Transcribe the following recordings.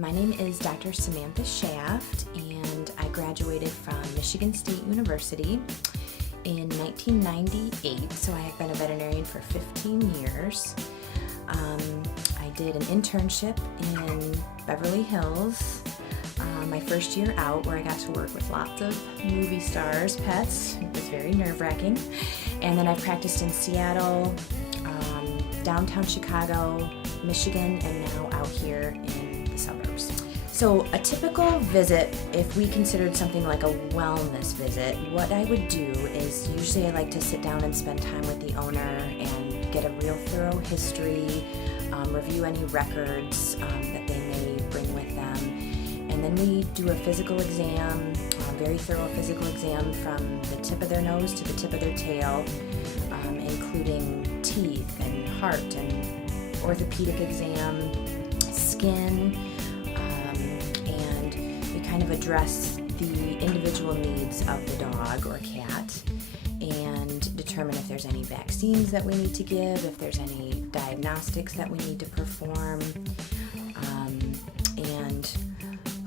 My name is Dr. Samantha Schaft, and I graduated from Michigan State University in 1998, so I have been a veterinarian for 15 years. I did an internship in Beverly Hills my first year out, where I got to work with lots of movie stars' pets. It was very nerve-wracking. And then I practiced in Seattle, downtown Chicago, Michigan, and now out here in the suburbs. So a typical visit, if we considered something like a wellness visit, what I would do is usually I like to sit down and spend time with the owner and get a real thorough history, review any records that they may bring with them. And then we do a physical exam, a very thorough physical exam from the tip of their nose to the tip of their tail, including teeth and heart and orthopedic exam, skin, and we kind of address the individual needs of the dog or cat and determine if there's any vaccines that we need to give, if there's any diagnostics that we need to perform, and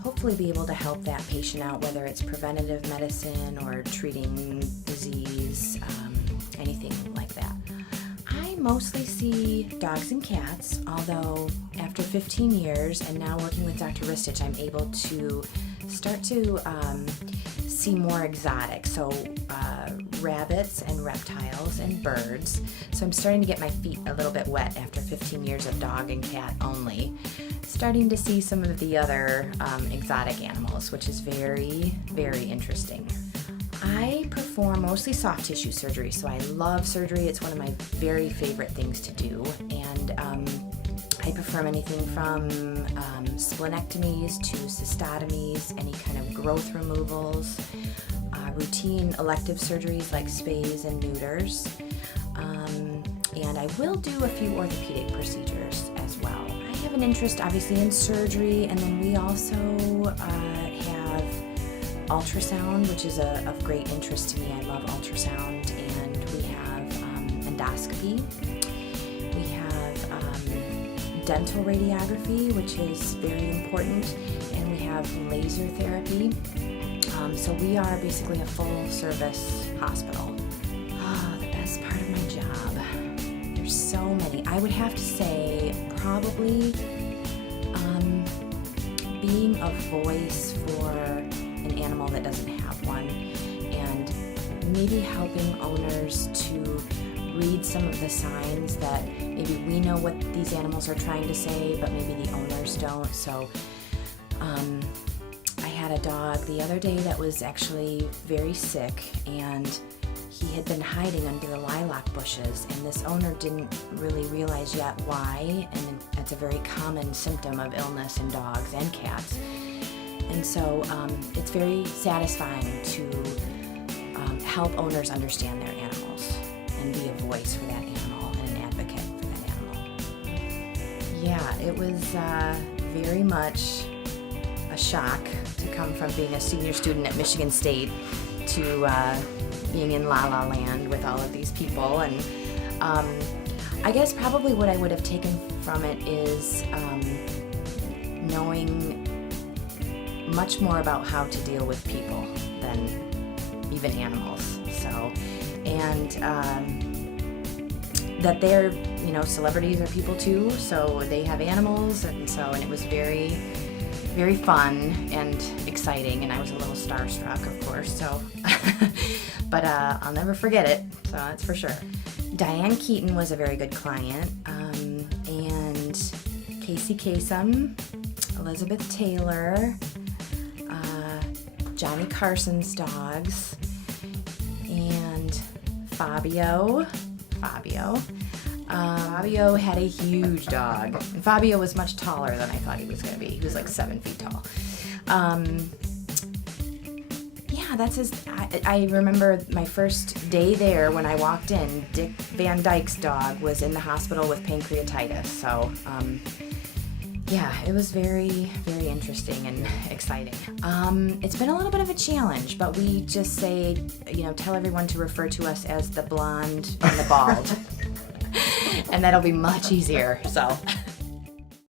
hopefully be able to help that patient out, whether it's preventative medicine or treating disease, anything like that. I mostly see dogs and cats, although after 15 years and now working with Dr. Ristich, I'm able to start to see more exotic, so rabbits and reptiles and birds. So I'm starting to get my feet a little bit wet after 15 years of dog and cat only. Starting to see some of the other exotic animals, which is very, very interesting. I perform mostly soft tissue surgery, so I love surgery. It's one of my very favorite things to do, and I perform anything from splenectomies to cystotomies, any kind of growth removals, routine elective surgeries like spays and neuters, and I will do a few orthopedic procedures as well. I have an interest obviously in surgery, and then we also have ultrasound, which is of great interest to me. I love ultrasound, and we have endoscopy. We have dental radiography, which is very important, and we have laser therapy. So we are basically a full-service hospital. The best part of my job. There's so many. I would have to say probably being a voice for an animal that doesn't have one, and maybe helping owners to read some of the signs that maybe we know what these animals are trying to say, but maybe the owners don't. So I had a dog the other day that was actually very sick, and he had been hiding under the lilac bushes, and this owner didn't really realize yet why, and it's a very common symptom of illness in dogs and cats. And so it's very satisfying to help owners understand their animals and be a voice for that animal and an advocate for that animal. Yeah, it was very much a shock to come from being a senior student at Michigan State to being in La La Land with all of these people. And I guess probably what I would have taken from it is knowing much more about how to deal with people than even animals. So, and that they're, celebrities are people too, so they have animals, and it was very, very fun and exciting, and I was a little starstruck, of course, so, but I'll never forget it, so that's for sure. Diane Keaton was a very good client, and Casey Kasem, Elizabeth Taylor, Johnny Carson's dogs, and Fabio. Fabio had a huge dog, and Fabio was much taller than I thought he was going to be. He was like 7 feet tall. That's his. I remember my first day there when I walked in. Dick Van Dyke's dog was in the hospital with pancreatitis, so it was very, very interesting and exciting. It's been a little bit of a challenge, but we just say, tell everyone to refer to us as the blonde and the bald. And that'll be much easier, so.